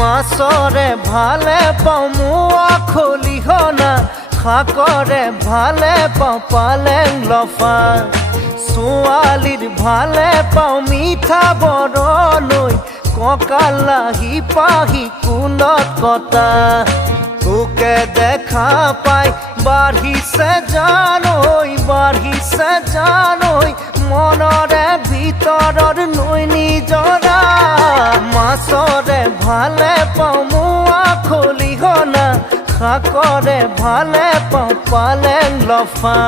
মাছৰে ভালে পাওঁ মোৱা খলিহনা শাকৰে ভালে পাওঁ পালেং লফা ছোৱালীৰ ভালে পাওঁ মিঠা বৰণৈ কঁকাল লাহি পাহি কুলত কটা তোকে দেখা পাই বাঢ়িছে জানৈ মনৰে ভিতৰৰ নৈ নিজৰা মাছৰে ভালে পাওঁ মোৱা খলিহনা শাকৰে ভালে পাওঁ পালেং লফা